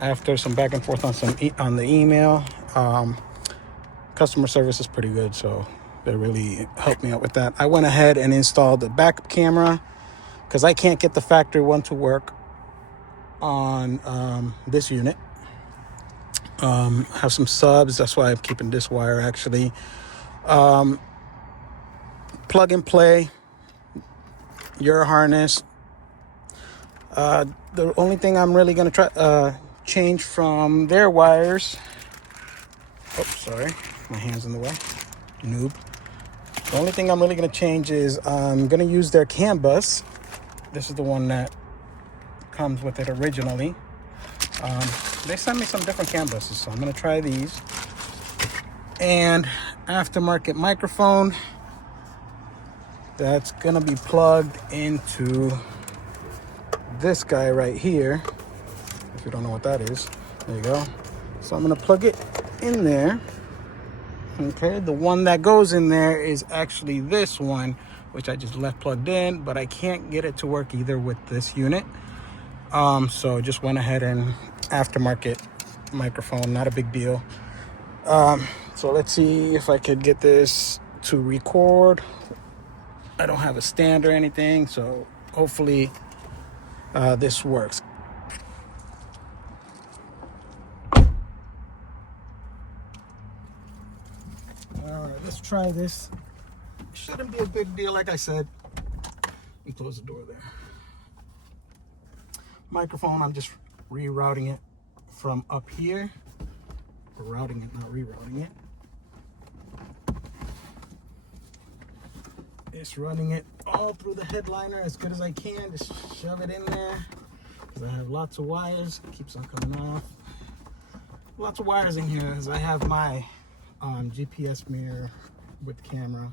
after some back and forth on the email. Customer service is pretty good, so they really helped me out with that. I went ahead and installed the backup camera because I can't get the factory one to work on this unit. Have some subs, that's why I'm keeping this wire actually. Plug and play your harness. The only thing I'm really going to try change from their wires. Oh, sorry, my hand's in the way. Noob. The only thing I'm really going to change is I'm going to use their CAN bus. This is the one that comes with it originally. They sent me some different CAN buses, so I'm going to try these. And aftermarket microphone that's going to be plugged into this guy right here. If you don't know what that is, there you go. So I'm going to plug it in there. Okay, the one that goes in there is actually this one, which I just left plugged in, but I can't get it to work either with this unit. So just went ahead and aftermarket microphone, not a big deal. So let's see if I could get this to record. I don't have a stand or anything, so hopefully this works. All right, let's try this. Shouldn't be a big deal, like I said. Let me close the door there. Microphone, I'm just rerouting it from up here. Or routing it, not rerouting it. Just running it all through the headliner as good as I can. Just shove it in there because I have lots of wires. It keeps on coming off. Lots of wires in here as I have my GPS mirror with camera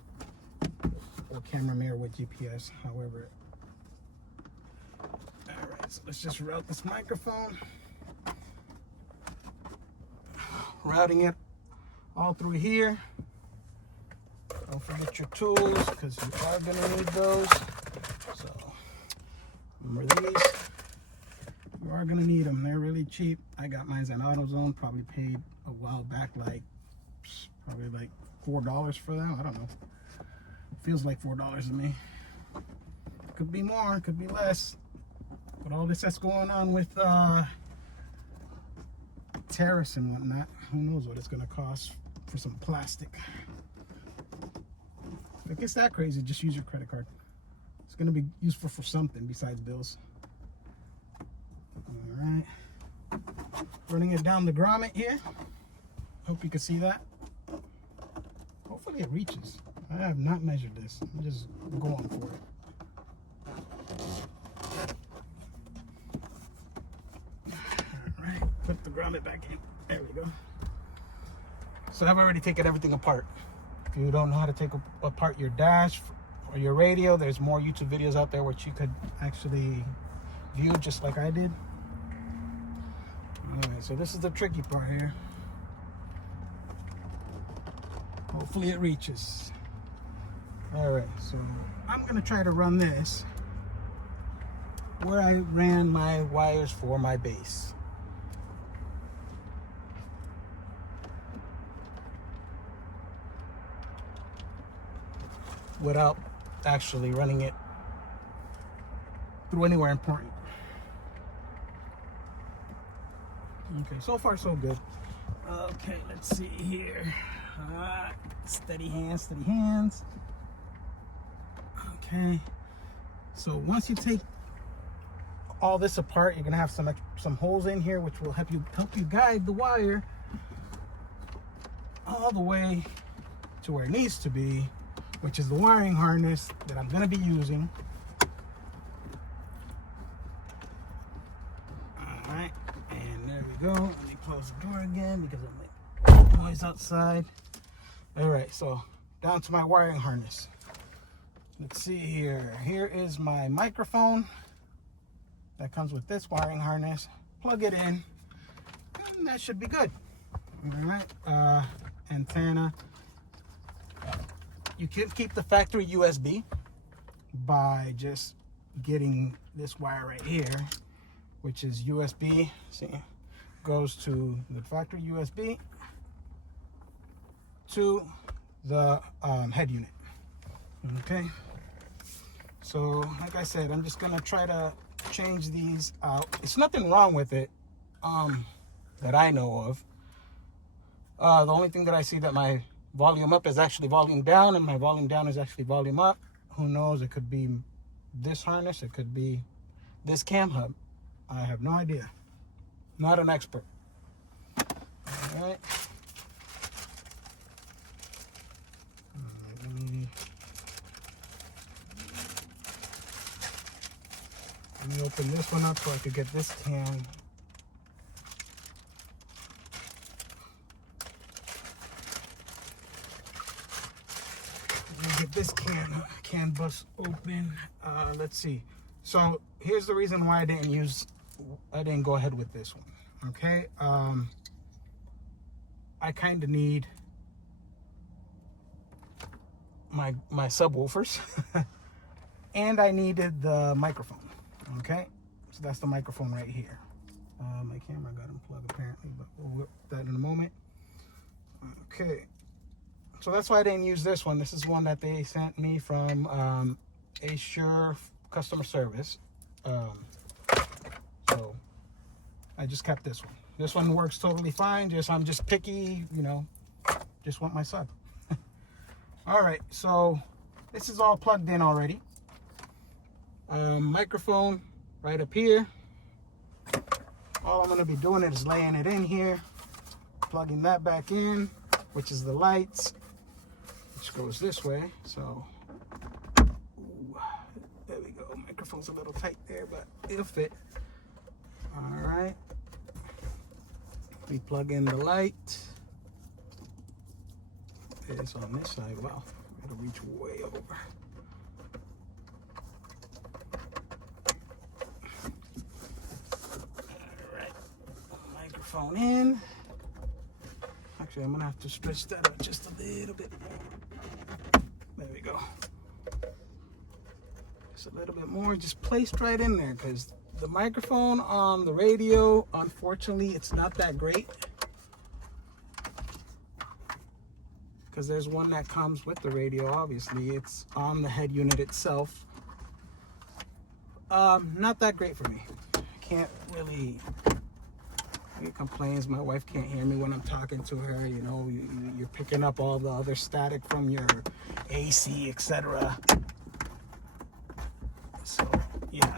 or camera mirror with GPS, however. All right, so let's just route this microphone. Routing it all through here. Don't forget your tools because you are going to need those. So remember these. You are going to need them. They're really cheap. I got mine at AutoZone. Probably paid a while back probably like $4 for them. I don't know. Feels like $4 to me. Could be more, could be less. But all this that's going on with tariffs and whatnot, who knows what it's going to cost for some plastic. If it gets that crazy, just use your credit card. It's going to be useful for something besides bills. All right. Running it down the grommet here. Hope you can see that. Hopefully it reaches. I have not measured this. I'm just going for it. All right. Put the grommet back in. There we go. So I've already taken everything apart. If you don't know how to take apart your dash or your radio, there's more YouTube videos out there which you could actually view just like I did. Alright, so this is the tricky part here. Hopefully it reaches. Alright, so I'm going to try to run this where I ran my wires for my base. Without actually running it through anywhere important. Okay, so far so good. Okay, let's see here. Steady hands, steady hands. Okay, so once you take all this apart, you're gonna have some holes in here which will help you guide the wire all the way to where it needs to be, which is the wiring harness that I'm going to be using. All right, and there we go. Let me close the door again because I'm making noise outside. All right, so down to my wiring harness. Let's see here. Here is my microphone that comes with this wiring harness. Plug it in, and that should be good. All right, antenna. You can keep the factory USB by just getting this wire right here, which is USB. See, goes to the factory USB to the head unit. Okay, so like I said, I'm just gonna try to change these out. It's nothing wrong with it that I know of. The only thing that I see that my volume up is actually volume down, and my volume down is actually volume up. Who knows? It could be this harness, it could be this cam hub. I have no idea. Not an expert. All right. Let me open this one up so I could get this can. Let me get this can bus open. Let's see. So here's the reason why I didn't go ahead with this one. Okay. I kind of need my subwoofers, and I needed the microphone. Okay, so that's the microphone right here. My camera got unplugged apparently, but we'll whip that in a moment. Okay, so that's why I didn't use this one. This is one that they sent me from Assure customer service. So I just kept this one. This one works totally fine. I'm just picky, you know, just want my sub. All right, so this is all plugged in already. Microphone right up here. All I'm going to be doing is laying it in here, plugging that back in, which is the lights, which goes this way. So there we go. Microphone's a little tight there, but it'll fit. All right, we plug in the light. It's on this side. Wow, I gotta reach way over. Phone in. Actually, I'm gonna have to stretch that out just a little bit more. There we go. Just a little bit more, just placed right in there, because the microphone on the radio, unfortunately, it's not that great. Because there's one that comes with the radio, obviously. It's on the head unit itself. Not that great for me. Can't really... He complains my wife can't hear me when I'm talking to her. You know, you're picking up all the other static from your AC, etc. So yeah,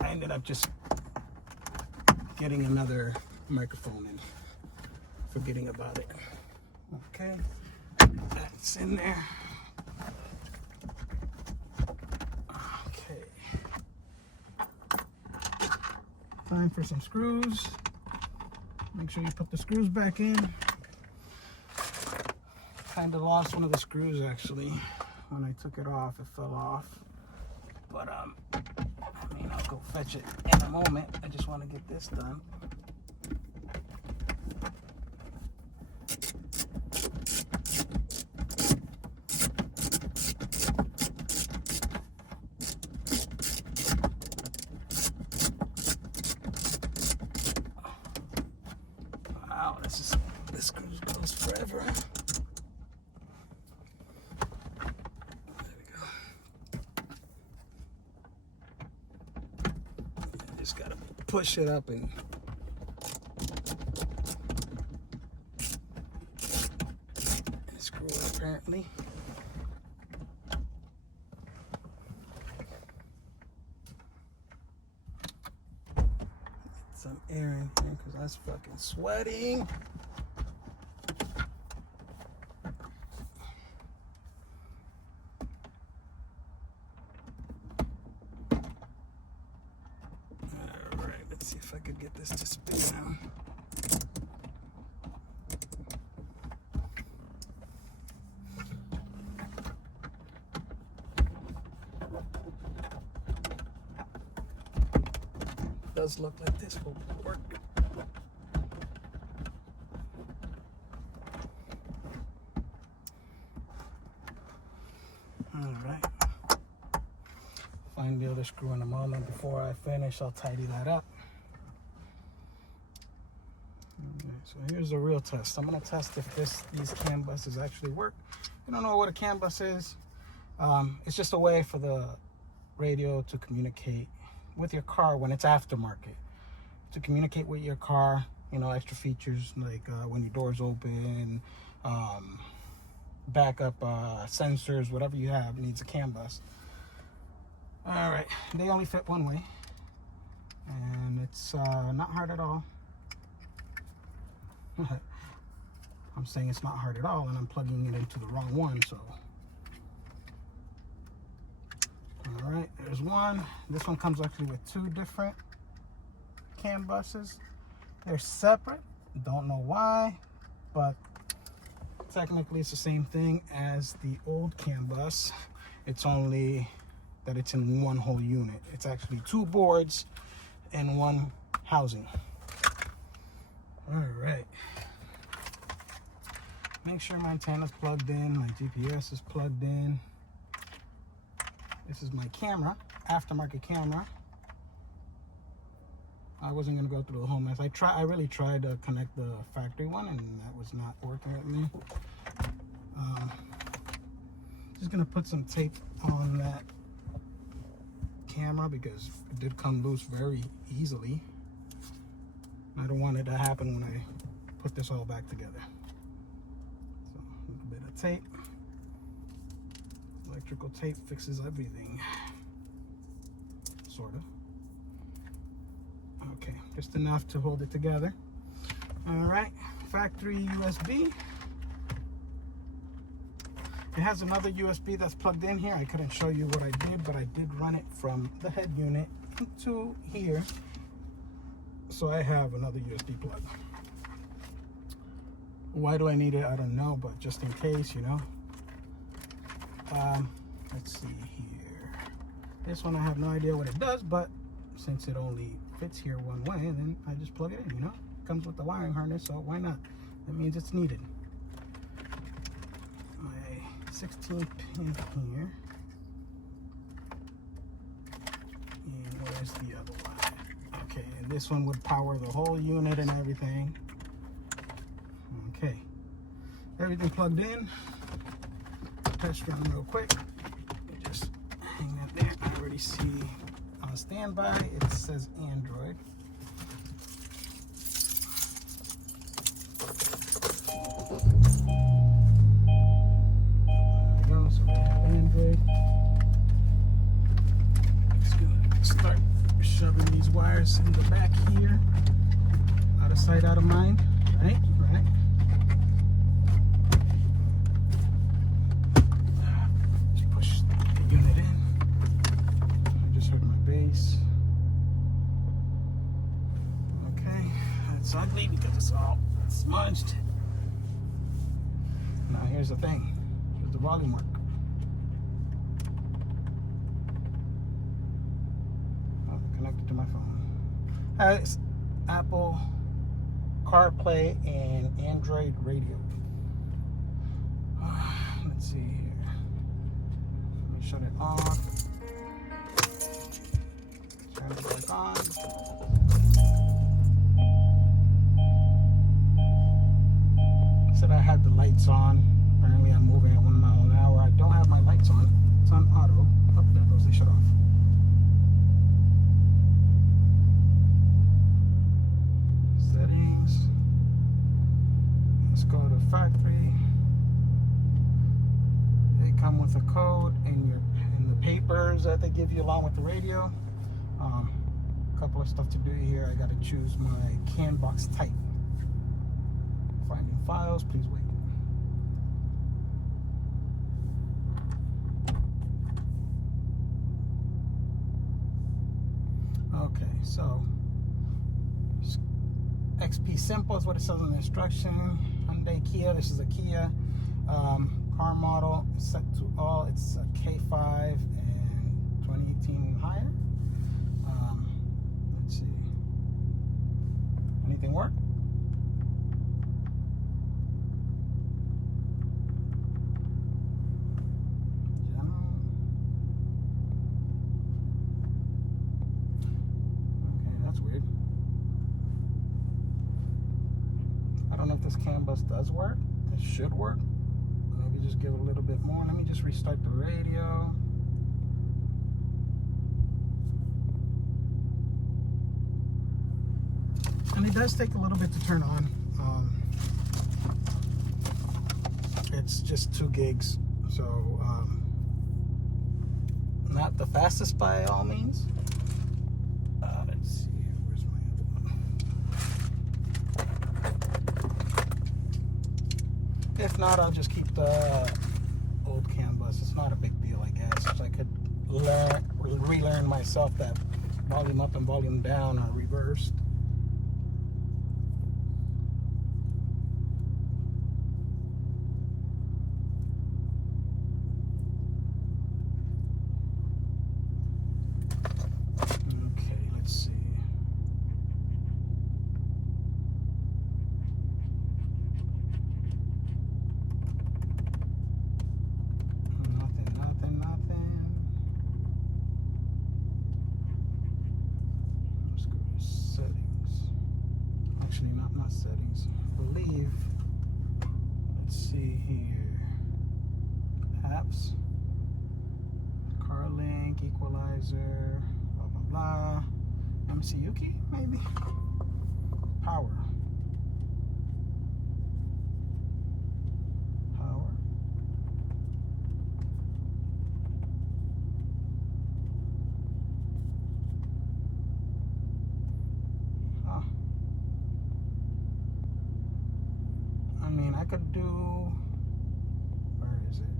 I ended up just getting another microphone and forgetting about it. Okay, that's in there. Okay, time for some screws. Make sure you put the screws back in. Kind of lost one of the screws actually. When I took it off, it fell off. But I mean, I'll go fetch it in a moment. I just want to get this done. This screw goes forever. There we go. I just gotta push it up and screw it apparently. Get some air in here because that's fucking sweating. See if I could get this to spin down. Does look like this will work. All right. Find the other screw in a moment. Before I finish, I'll tidy that up. So here's the real test. I'm gonna test if these CAN buses actually work. If you don't know what a CAN bus is, it's just a way for the radio to communicate with your car when it's aftermarket. To communicate with your car, you know, extra features like when your door's open, backup sensors, whatever you have needs a CAN bus. All right, they only fit one way, and it's not hard at all. I'm saying it's not hard at all, and I'm plugging it into the wrong one, so. All right, there's one. This one comes actually with two different CAN buses. They're separate, don't know why, but technically it's the same thing as the old CAN bus. It's only that it's in one whole unit. It's actually two boards and one housing. All right. Make sure my antenna's plugged in, my GPS is plugged in. This is my camera, aftermarket camera. I wasn't gonna go through the whole mess. I really tried to connect the factory one, and that was not working with me. Just gonna put some tape on that camera because it did come loose very easily. I don't want it to happen when I put this all back together. So a little bit of tape. Electrical tape fixes everything, sort of. Okay, just enough to hold it together. All right, factory USB. It has another USB that's plugged in here. I couldn't show you what I did, but I did run it from the head unit to here. So I have another USB plug. Why do I need it? I don't know, but just in case, you know. Let's see here. This one I have no idea what it does, but since it only fits here one way, then I just plug it in, you know. It comes with the wiring harness, so why not? That means it's needed. My 16 pin here. And where's the other one? Okay, and this one would power the whole unit and everything. Okay, everything plugged in. Test run real quick. Just hang that there. I already see on standby it says Android. There we go. So we have Android. Just gonna start shoving these wires in the back here. Out of sight, out of mind. Right? Right. Okay, that's ugly because it's all smudged. Now here's the thing. Here's the volume work. Oh, connected to my phone. It's Apple CarPlay and Android Radio. Let's see here. Let me shut it off. Turn it back on. Said I had the lights on. Apparently I'm moving at 1 mile an hour. I don't have my lights on. It's on auto. Oh, there it goes. They shut off. Settings. Let's go to factory. They come with a code in the papers that they give you along with the radio. A couple of stuff to do here. I got to choose my CAN box type. Finding files, please wait. Okay, so XP Simple is what it says in the instruction. Hyundai Kia, this is a Kia car model, set to all. It's a K5 and 2018 and higher. Let's see. Anything work? this CAN bus does work. It should work. Maybe just give it a little bit more. Let me just restart the radio. And it does take a little bit to turn on. It's just 2 gigs, so not the fastest by all means. Let's see, where's my other one? If not, I'll just keep the old CAN bus. It's not a big deal, I guess. I could relearn myself that volume up and volume down are reversed. Not settings, I believe. Let's see here. Apps, car link, equalizer, blah blah blah. MC Yuki, maybe. Power. I could do, where is it?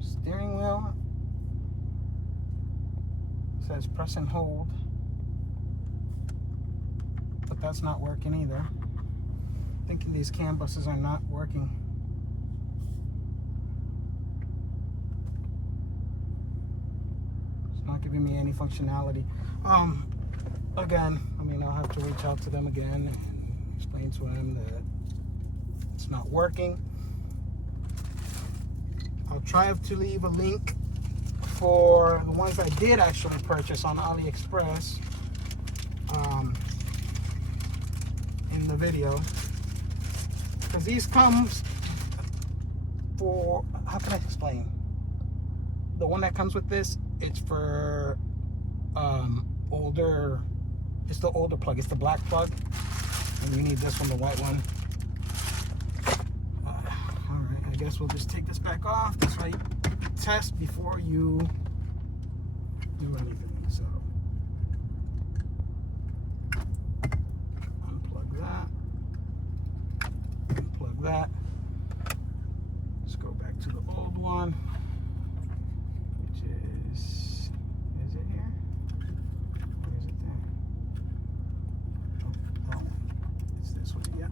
Steering wheel. It says press and hold, but that's not working either. I'm thinking these CAN buses are not working. It's not giving me any functionality. Again, I mean, I'll have to reach out to them again and explain to them that it's not working. I'll try to leave a link for the ones I did actually purchase on AliExpress in the video, because these comes for, how can I explain? The one that comes with this, it's for older, it's the older plug, it's the black plug, and you need this one, the white one. I guess we'll just take this back off. That's why you test before you do anything. So unplug that. Unplug that. Let's go back to the old one, which is it here? Or is it there? Oh, it's this one, yeah.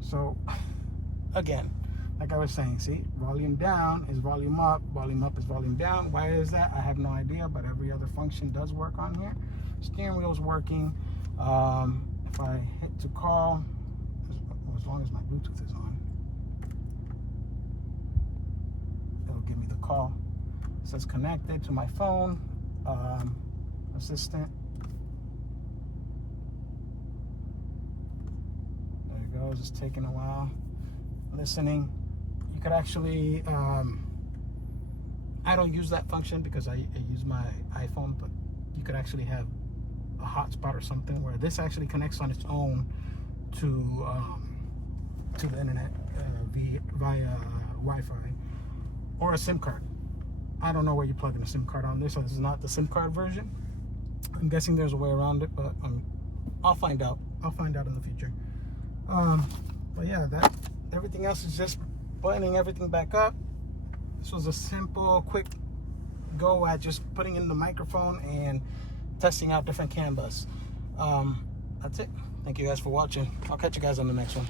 So again, like I was saying, see, volume down is volume up is volume down. Why is that? I have no idea, but every other function does work on here. Steering wheel is working. If I hit to call, as long as my Bluetooth is on, it'll give me the call. It says connected to my phone, assistant. It's taking a while. Listening. You could actually, I don't use that function because I use my iPhone, but you could actually have a hotspot or something where this actually connects on its own to the internet via Wi-Fi or a SIM card. I don't know where you plug in a SIM card on this, so this is not the SIM card version. I'm guessing there's a way around it, but I'll find out. I'll find out in the future. But yeah, that everything else is just buttoning everything back up. This was a simple, quick go at just putting in the microphone and testing out different CAN bus. That's it. Thank you guys for watching. I'll catch you guys on the next one.